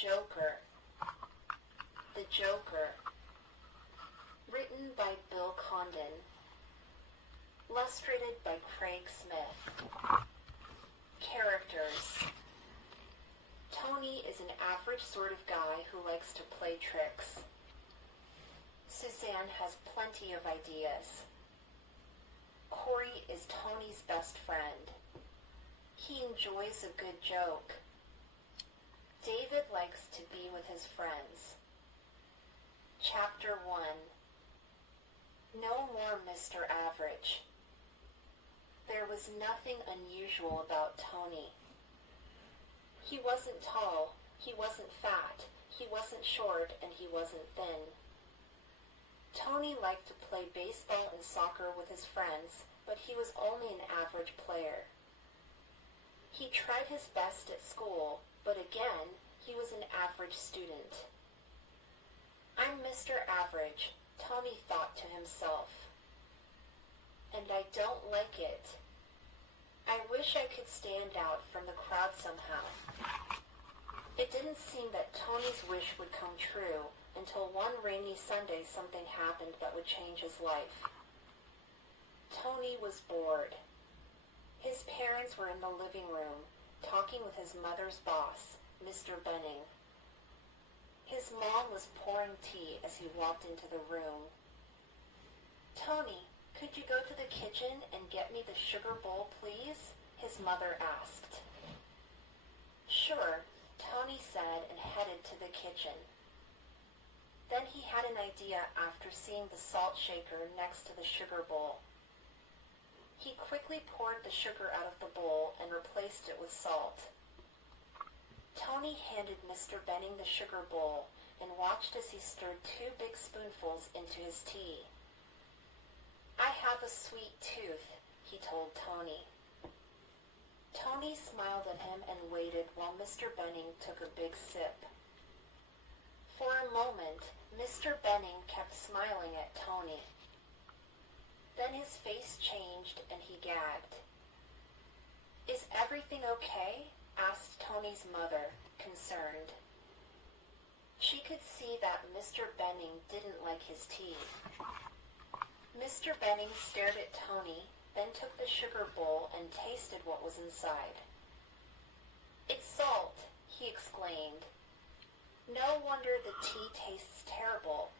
Joker. The Joker. Written by Bill Condon. Illustrated by Craig Smith. Characters. Tony is an average sort of guy who likes to play tricks. Suzanne has plenty of ideas. Corey is Tony's best friend. He enjoys a good joke. David likes to be with his friends. Chapter 1. No more Mr. Average. There was nothing unusual about Tony. He wasn't tall, he wasn't fat, he wasn't short, and he wasn't thin. Tony liked to play baseball and soccer with his friends, but he was only an average player. He tried his best at school, but again, he was an average student. I'm Mr. Average, Tony thought to himself. And I don't like it. I wish I could stand out from the crowd somehow. It didn't seem that Tony's wish would come true until one rainy Sunday something happened that would change his life. Tony was bored. His parents were in the living room, talking with his mother's boss, Mr. Benning. His mom was pouring tea as he walked into the room. "Tony, could you go to the kitchen and get me the sugar bowl, please?" his mother asked. "Sure," Tony said and headed to the kitchen. Then he had an idea after seeing the salt shaker next to the sugar bowl. He quickly poured the sugar out of the bowl and replaced it with salt. Tony handed Mr. Benning the sugar bowl and watched as he stirred 2 big spoonfuls into his tea. "I have a sweet tooth," he told Tony. Tony smiled at him and waited while Mr. Benning took a big sip. For a moment, Mr. Benning kept smiling at Tony. Then his face changed and he gagged. "Is everything okay?" asked Tony's mother, concerned. She could see that Mr. Benning didn't like his tea. Mr. Benning stared at Tony, then took the sugar bowl and tasted what was inside. "It's salt," he exclaimed. "No wonder the tea tastes terrible."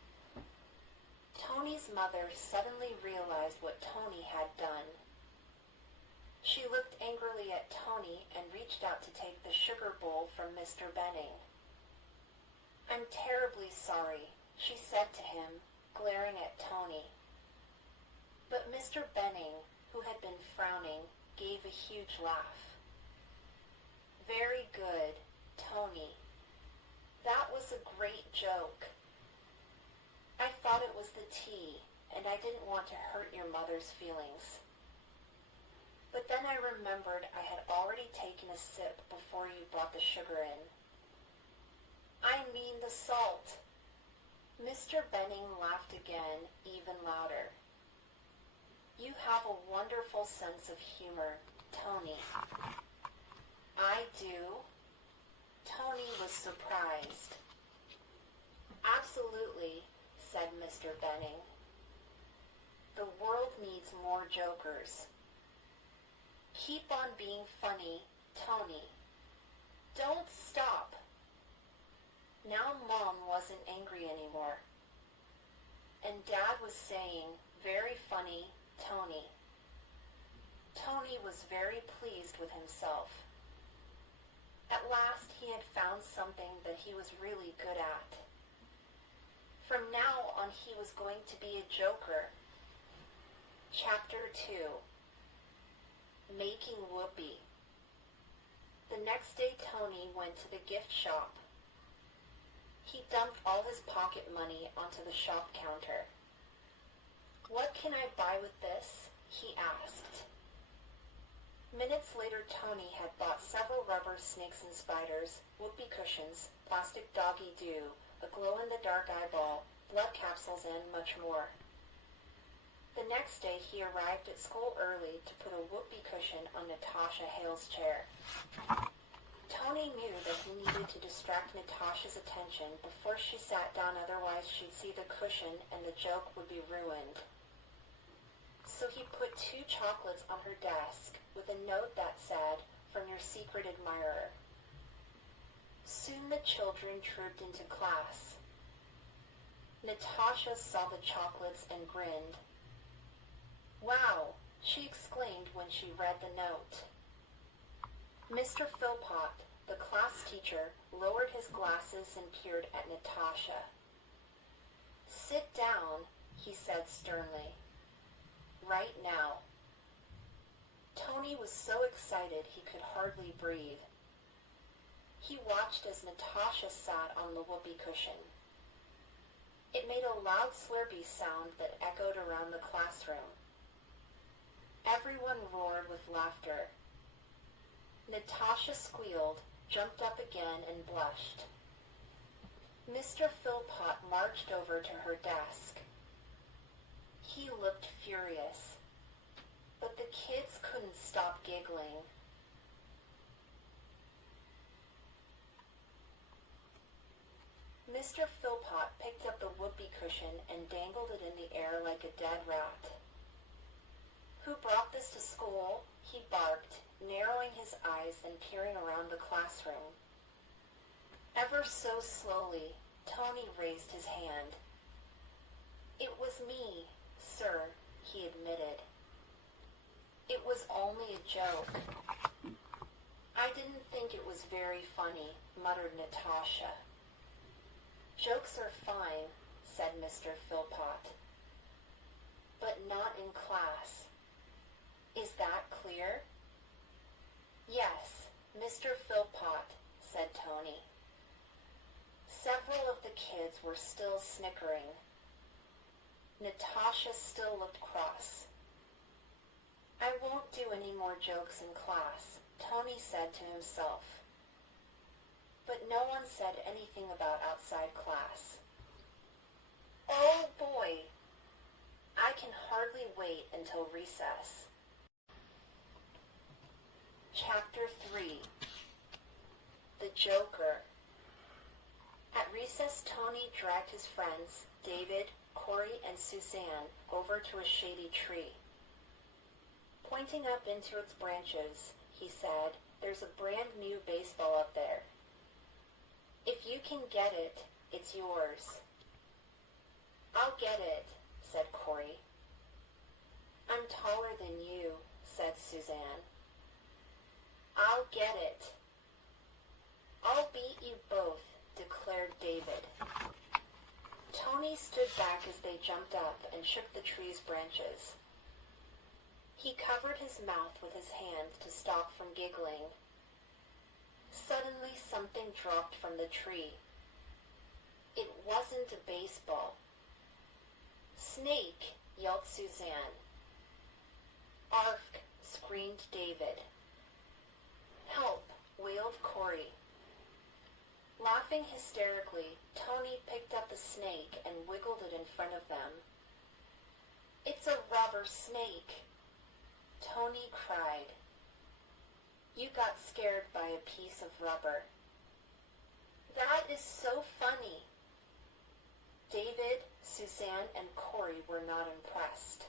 Tony's mother suddenly realized what Tony had done. She looked angrily at Tony and reached out to take the sugar bowl from Mr. Benning. "I'm terribly sorry," she said to him, glaring at Tony. But Mr. Benning, who had been frowning, gave a huge laugh. "Very good, Tony. That was a great joke. I thought it was the tea, and I didn't want to hurt your mother's feelings. But then I remembered I had already taken a sip before you brought the sugar in. I mean the salt." Mr. Benning laughed again, even louder. "You have a wonderful sense of humor, Tony." "I do?" Tony was surprised. "Absolutely," said Mr. Benning. "The world needs more jokers. Keep on being funny, Tony. Don't stop." Now Mom wasn't angry anymore. And Dad was saying, "Very funny, Tony." Tony was very pleased with himself. At last he had found something that he was really good at. From now on he was going to be a joker. Chapter 2. Making whoopee. The next day Tony went to the gift shop. He dumped all his pocket money onto the shop counter. "What can I buy with this?" he asked. Minutes later Tony had bought several rubber snakes and spiders, whoopee cushions, plastic doggy doo, a glow-in-the-dark eyeball, blood capsules, and much more. The next day he arrived at school early to put a whoopee cushion on Natasha Hale's chair. Tony knew that he needed to distract Natasha's attention before she sat down, otherwise she'd see the cushion and the joke would be ruined. So he put 2 chocolates on her desk with a note that said, "From your secret admirer." Soon the children trooped into class. Natasha saw the chocolates and grinned. "Wow," she exclaimed when she read the note. Mr. Philpott, the class teacher, lowered his glasses and peered at Natasha. "Sit down," he said sternly. "Right now." Tony was so excited he could hardly breathe. He watched as Natasha sat on the whoopee cushion. It made a loud slurpy sound that echoed around the classroom. Everyone roared with laughter. Natasha squealed, jumped up again, and blushed. Mr. Philpott marched over to her desk. He looked furious, but the kids couldn't stop giggling. Mr. Philpott picked up the whoopee cushion and dangled it in the air like a dead rat. "Who brought this to school?" he barked, narrowing his eyes and peering around the classroom. Ever so slowly, Tony raised his hand. "It was me, sir," he admitted. "It was only a joke." "I didn't think it was very funny," muttered Natasha. "Jokes are fine," said Mr. Philpott. "But not in class. Is that clear?" "Yes, Mr. Philpott," said Tony. Several of the kids were still snickering. Natasha still looked cross. "I won't do any more jokes in class," Tony said to himself. But no one said anything about outside class. Oh boy! I can hardly wait until recess. Chapter 3. The Joker. At recess, Tony dragged his friends, David, Corey, and Suzanne, over to a shady tree. Pointing up into its branches, he said, "There's a brand new baseball up there. If you can get it, it's yours." "I'll get it," said Corey. "I'm taller than you," said Suzanne. "I'll get it." "I'll beat you both," declared David. Tony stood back as they jumped up and shook the tree's branches. He covered his mouth with his hand to stop from giggling. Suddenly something dropped from the tree. It wasn't a baseball. "Snake!" yelled Suzanne. "Arf!" screamed David. "Help!" wailed Corey. Laughing hysterically, Tony picked up the snake and wiggled it in front of them. "It's a rubber snake!" Tony cried. "You got scared by a piece of rubber." "That is so funny." David, Suzanne, and Corey were not impressed.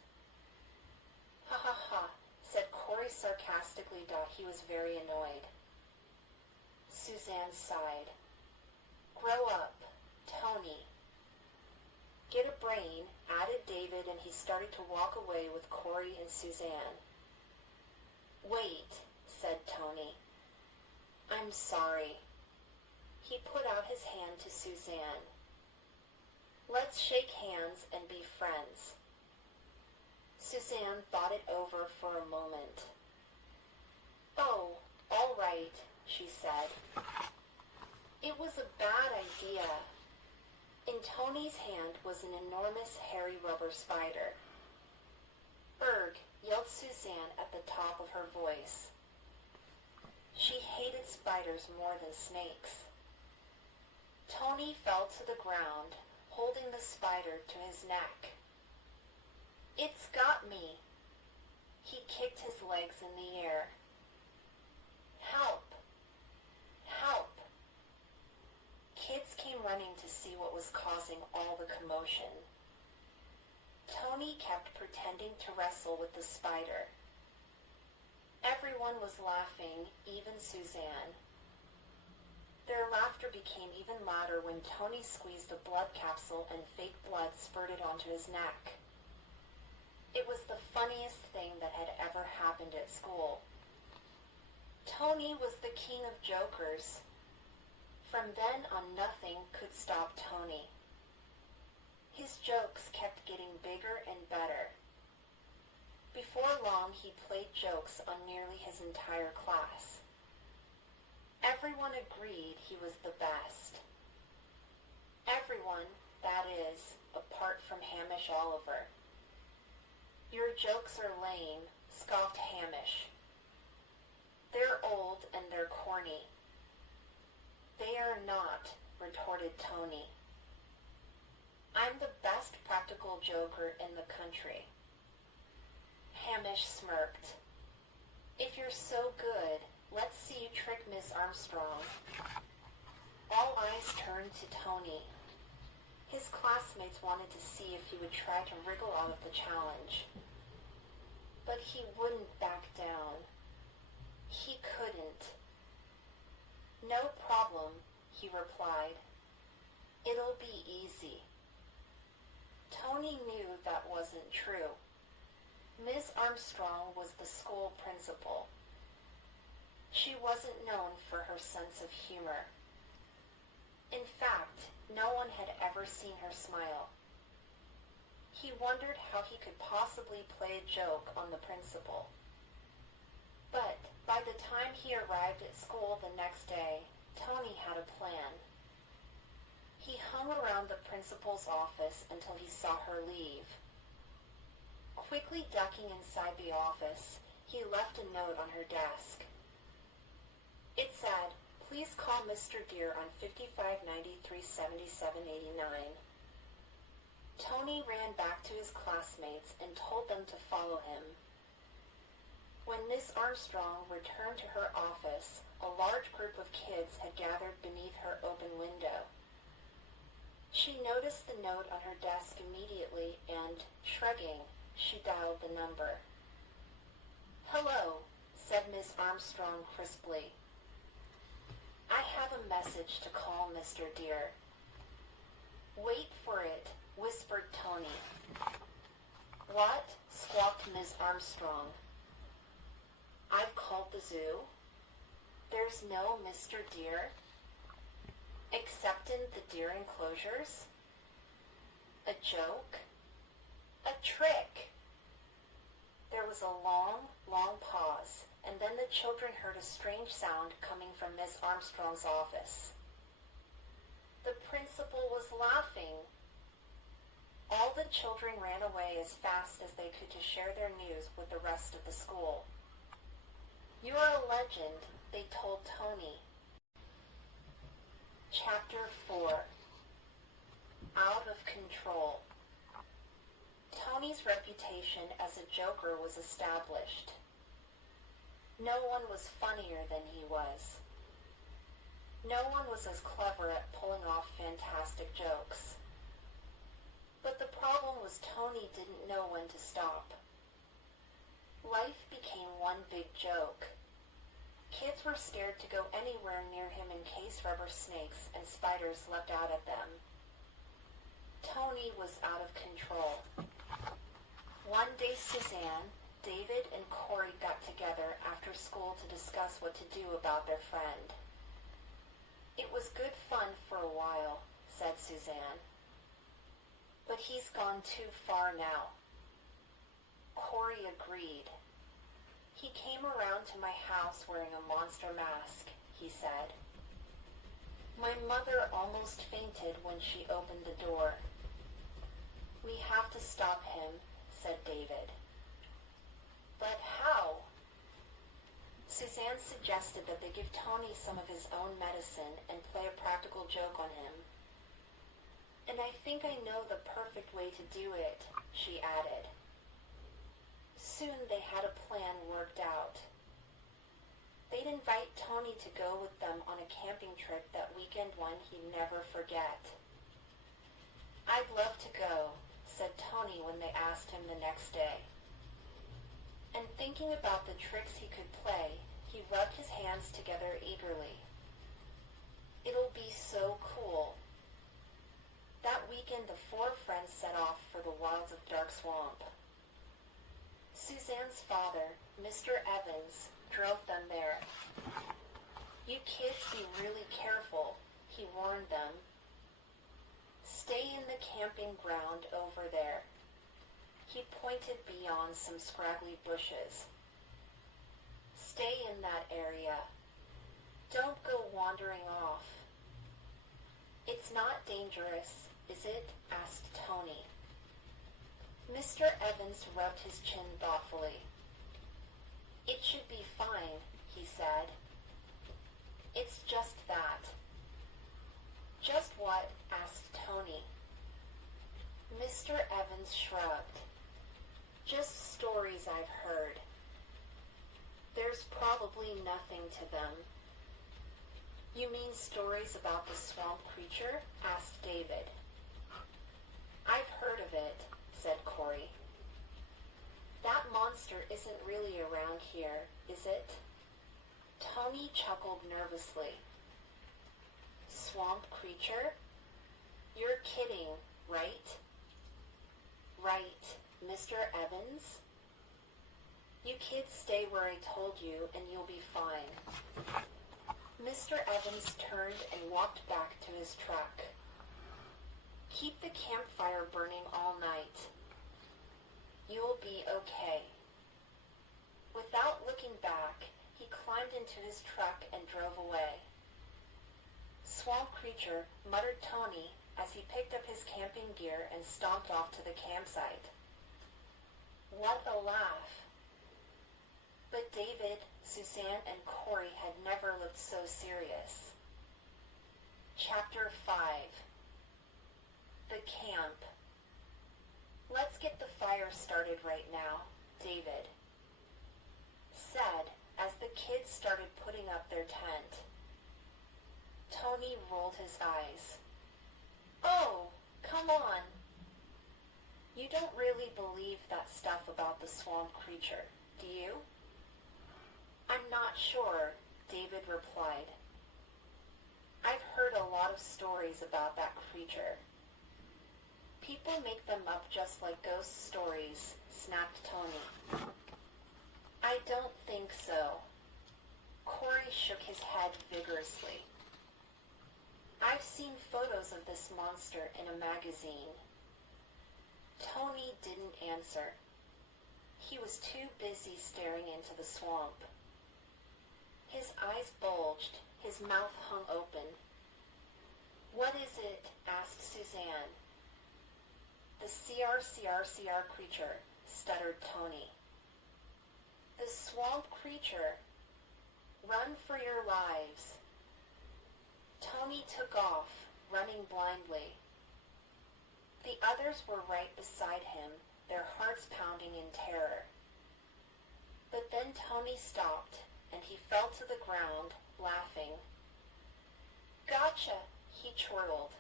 "Ha ha ha," said Corey sarcastically. He was very annoyed. Suzanne sighed. "Grow up, Tony." "Get a brain," added David, and he started to walk away with Corey and Suzanne. "Wait," said Tony. "I'm sorry." He put out his hand to Suzanne. "Let's shake hands and be friends." Suzanne thought it over for a moment. "Oh, all right," she said. It was a bad idea. In Tony's hand was an enormous hairy rubber spider. "Berg," yelled Suzanne at the top of her voice. She hated spiders more than snakes. Tony fell to the ground, holding the spider to his neck. "It's got me." He kicked his legs in the air. "Help!" Help! Kids came running to see what was causing all the commotion. Tony kept pretending to wrestle with the spider. Everyone was laughing, even Suzanne. Their laughter became even louder when Tony squeezed a blood capsule and fake blood spurted onto his neck. It was the funniest thing that had ever happened at school. Tony was the king of jokers. From then on, nothing could stop Tony. His jokes kept getting bigger and better. Before long, he played jokes on nearly his entire class. Everyone agreed he was the best. Everyone, that is, apart from Hamish Oliver. Your jokes are lame, scoffed Hamish. They're old and they're corny. They are not, retorted Tony. I'm the best practical joker in the country. Hamish smirked. If you're so good, let's see you trick Miss Armstrong. All eyes turned to Tony. His classmates wanted to see if he would try to wriggle out of the challenge. But he wouldn't back down. He couldn't. No problem, he replied. It'll be easy. Tony knew that wasn't true. Ms. Armstrong was the school principal. She wasn't known for her sense of humor. In fact, no one had ever seen her smile. He wondered how he could possibly play a joke on the principal. But by the time he arrived at school the next day, Tony had a plan. He hung around the principal's office until he saw her leave. Quickly ducking inside the office, he left a note on her desk. It said, "Please call Mr. Deere on 5593-7789. Tony ran back to his classmates and told them to follow him. When Miss Armstrong returned to her office, a large group of kids had gathered beneath her open window. She noticed the note on her desk immediately and, shrugging, she dialed the number. "Hello," said Miss Armstrong crisply. "I have a message to call Mr. Deere." "Wait for it," whispered Tony. "What?" squawked Miss Armstrong. "I've called the zoo. There's no Mr. Deere. Except in the deer enclosures? A joke? A trick?" There was a long, long pause, and then the children heard a strange sound coming from Miss Armstrong's office. The principal was laughing. All the children ran away as fast as they could to share their news with the rest of the school. "You're a legend," they told Tony. Chapter 4. Out of Control. Tony's reputation as a joker was established. No one was funnier than he was. No one was as clever at pulling off fantastic jokes. But the problem was Tony didn't know when to stop. Life became one big joke. Kids were scared to go anywhere near him in case rubber snakes and spiders leapt out at them. Tony was out of control. One day Suzanne, David, and Corey got together after school to discuss what to do about their friend. "It was good fun for a while," said Suzanne. "But he's gone too far now." Corey agreed. "He came around to my house wearing a monster mask," he said. "My mother almost fainted when she opened the door." "We have to stop him," said David. "But how?" Suzanne suggested that they give Tony some of his own medicine and play a practical joke on him. "And I think I know the perfect way to do it," she added. Soon they had a plan worked out. They'd invite Tony to go with them on a camping trip that weekend one he'd never forget. "I'd love to go," said Tony when they asked him the next day. And thinking about the tricks he could play, he rubbed his hands together eagerly. "It'll be so cool." That weekend the four friends set off for the wilds of Dark Swamp. Suzanne's father, Mr. Evans, drove them there. "You kids be really careful," he warned them. "Stay in the camping ground over there." He pointed beyond some scraggly bushes. "Stay in that area. Don't go wandering off." "It's not dangerous, is it?" asked Tony. Mr. Evans rubbed his chin thoughtfully. "It should be fine," he said. "It's just that." "Just what?" asked Tony. Mr. Evans shrugged. "Just stories I've heard. There's probably nothing to them." "You mean stories about the swamp creature?" asked David. "I've heard of it," said Corey. "That monster isn't really around here, is it?" Tony chuckled nervously. "Swamp creature? You're kidding, right?" "Right, Mr. Evans? You kids stay where I told you and you'll be fine." Mr. Evans turned and walked back to his truck. "Keep the campfire burning all night. You'll be okay." Without looking back, he climbed into his truck and drove away. "Swamp creature," muttered Tony as he picked up his camping gear and stomped off to the campsite. What a laugh! But David, Suzanne, and Corey had never looked so serious. Chapter 5. The Camp. "Let's get the fire started right now," David said as the kids started putting up their tent. Tony rolled his eyes. "Oh, come on. You don't really believe that stuff about the swamp creature, do you?" "I'm not sure," David replied. "I've heard a lot of stories about that creature." "People make them up just like ghost stories," snapped Tony. "I don't think so." Corey shook his head vigorously. "I've seen photos of this monster in a magazine." Tony didn't answer. He was too busy staring into the swamp. His eyes bulged, his mouth hung open. "What is it?" asked Suzanne. "The CR creature," stuttered Tony. "The swamp creature. Run for your lives." Tony took off, running blindly. The others were right beside him, their hearts pounding in terror. But then Tony stopped, and he fell to the ground, laughing. "Gotcha," he chortled.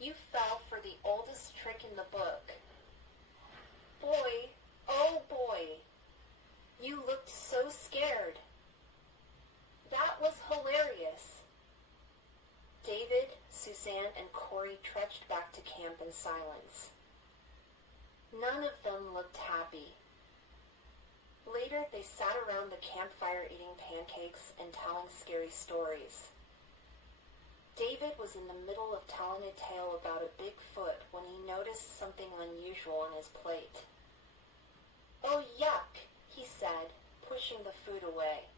"You fell for the oldest trick in the book. Boy, oh boy, you looked so scared." "That was hilarious." David, Suzanne, and Corey trudged back to camp in silence. None of them looked happy. Later, they sat around the campfire eating pancakes and telling scary stories. David was in the middle of telling a tale about a Bigfoot when he noticed something unusual on his plate. "Oh, yuck," he said, pushing the food away.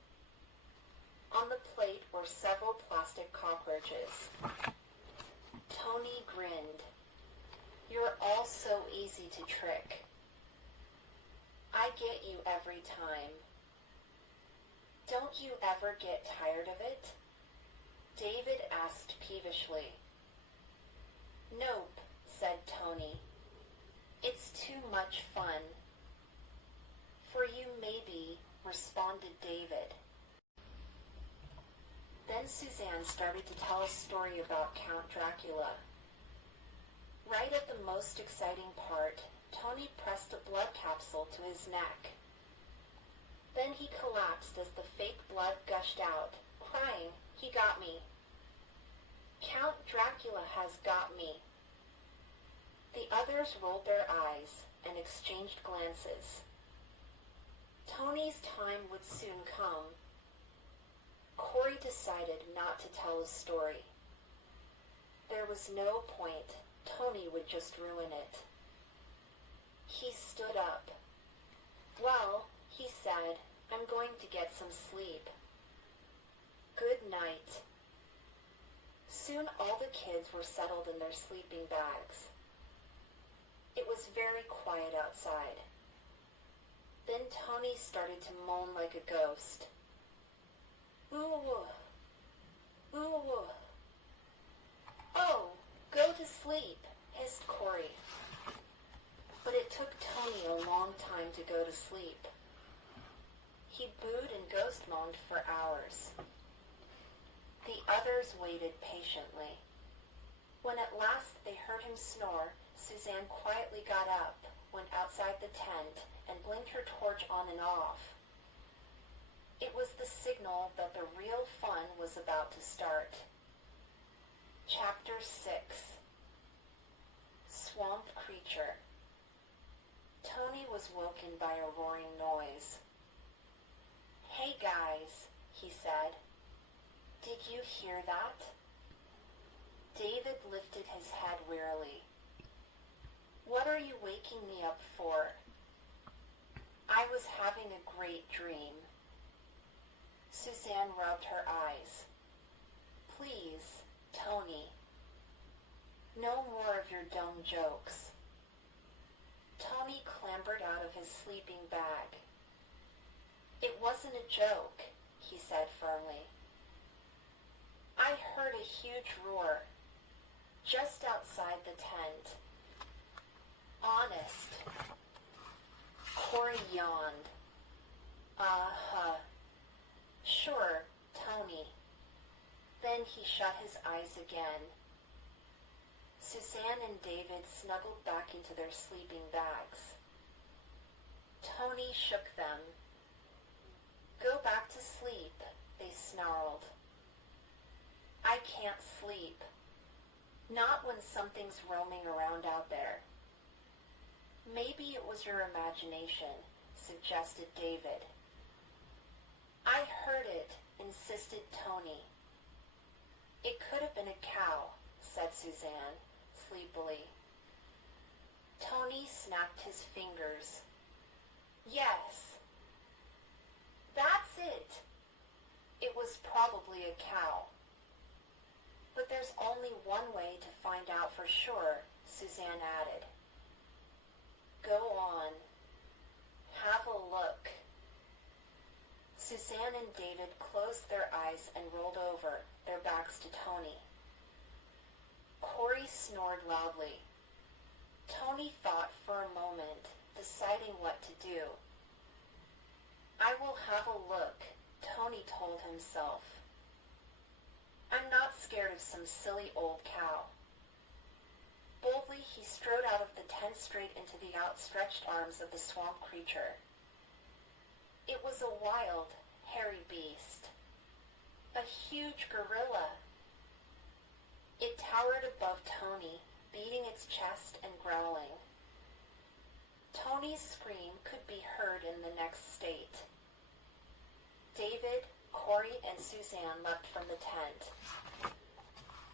On the plate were several plastic cockroaches. Tony grinned. "You're all so easy to trick. I get you every time." "Don't you ever get tired of it?" David asked peevishly. "Nope," said Tony. "It's too much fun." "For you maybe," responded David. Then Suzanne started to tell a story about Count Dracula. Right at the most exciting part, Tony pressed a blood capsule to his neck. Then he collapsed as the fake blood gushed out, crying, "He got me. Count Dracula has got me." The others rolled their eyes and exchanged glances. Tony's time would soon come. Corey decided not to tell his story. There was no point. Tony would just ruin it. He stood up. "Well," he said, "I'm going to get some sleep. Good night." Soon all the kids were settled in their sleeping bags. It was very quiet outside. Then Tony started to moan like a ghost. "Ooh, ooh." "Oh, go to sleep," hissed Corey. But it took Tony a long time to go to sleep. He booed and ghost moaned for hours. The others waited patiently. When at last they heard him snore, Suzanne quietly got up, went outside the tent, and blinked her torch on and off. It was the signal that the real fun was about to start. Chapter 6. Swamp Creature. Tony was woken by a roaring noise. "Hey guys," he said. "Did you hear that?" David lifted his head wearily. "What are you waking me up for?" "I was having a great dream." Suzanne rubbed her eyes. "Please, Tony, no more of your dumb jokes." Tony clambered out of his sleeping bag. "It wasn't a joke," he said firmly. "I heard a huge roar just outside the tent. Honest." Corey yawned. Sure, Tony." Then he shut his eyes again. Suzanne and David snuggled back into their sleeping bags. Tony shook them. "Go back to sleep," they snarled. "I can't sleep. Not when something's roaming around out there." "Maybe it was your imagination," suggested David. "I heard it," insisted Tony. "It could have been a cow," said Suzanne, sleepily. Tony snapped his fingers. "Yes, that's it. It was probably a cow." "But there's only one way to find out for sure," Suzanne added. "Go on. Have a look." Suzanne and David closed their eyes and rolled over, their backs to Tony. Corey snored loudly. Tony thought for a moment, deciding what to do. "I will have a look," Tony told himself. "I'm not scared of some silly old cow." Boldly, he strode out of the tent straight into the outstretched arms of the swamp creature. It was a wild, hairy beast. A huge gorilla. It towered above Tony, beating its chest and growling. Tony's scream could be heard in the next state. David, Corey, and Suzanne leapt from the tent.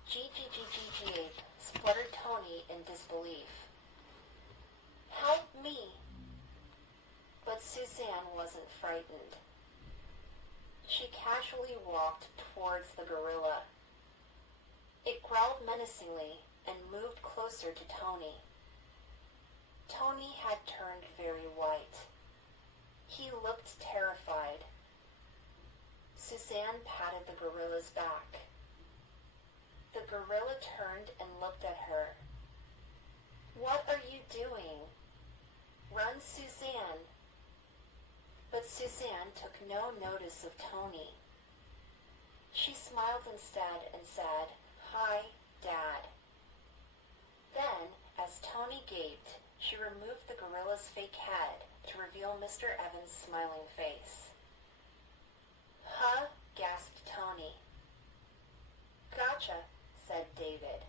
"Gee," spluttered Tony in disbelief. "Help me!" But Suzanne wasn't frightened. She casually walked towards the gorilla. It growled menacingly and moved closer to Tony. Tony had turned very white. He looked terrified. Suzanne patted the gorilla's back. The gorilla turned and looked at her. "What are you doing? Run, Suzanne!" But Suzanne took no notice of Tony. She smiled instead and said, "Hi, Dad." Then, as Tony gaped, she removed the gorilla's fake head to reveal Mr. Evans' smiling face. "Huh?" gasped Tony. "Gotcha," said David.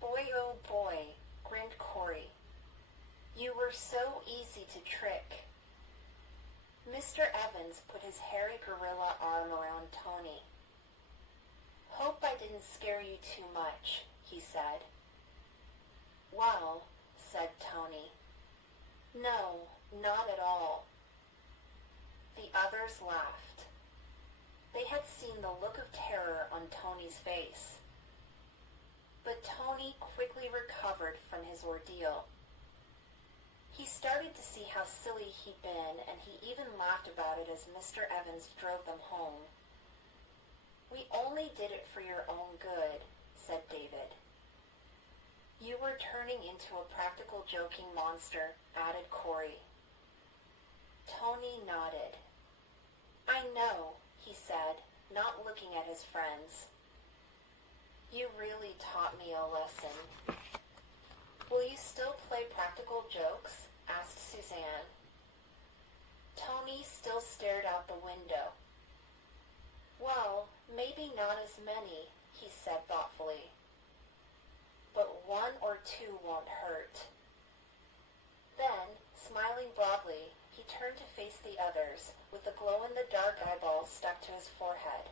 "Boy, oh boy," grinned Corey. "You were so easy to trick." Mr. Evans put his hairy gorilla arm around Tony. "Hope I didn't scare you too much," he said. "Well," said Tony, "no, not at all." The others laughed. They had seen the look of terror on Tony's face. But Tony quickly recovered from his ordeal. He started to see how silly he'd been, and he even laughed about it as Mr. Evans drove them home. "We only did it for your own good," said David. "You were turning into a practical joking monster," added Corey. Tony nodded. "I know," he said, not looking at his friends. "You really taught me a lesson." "Will you still play practical jokes?" asked Suzanne. Tony still stared out the window. "Well, maybe not as many," he said thoughtfully. "But one or two won't hurt." Then, smiling broadly, he turned to face the others, with the glow-in-the-dark eyeballs stuck to his forehead.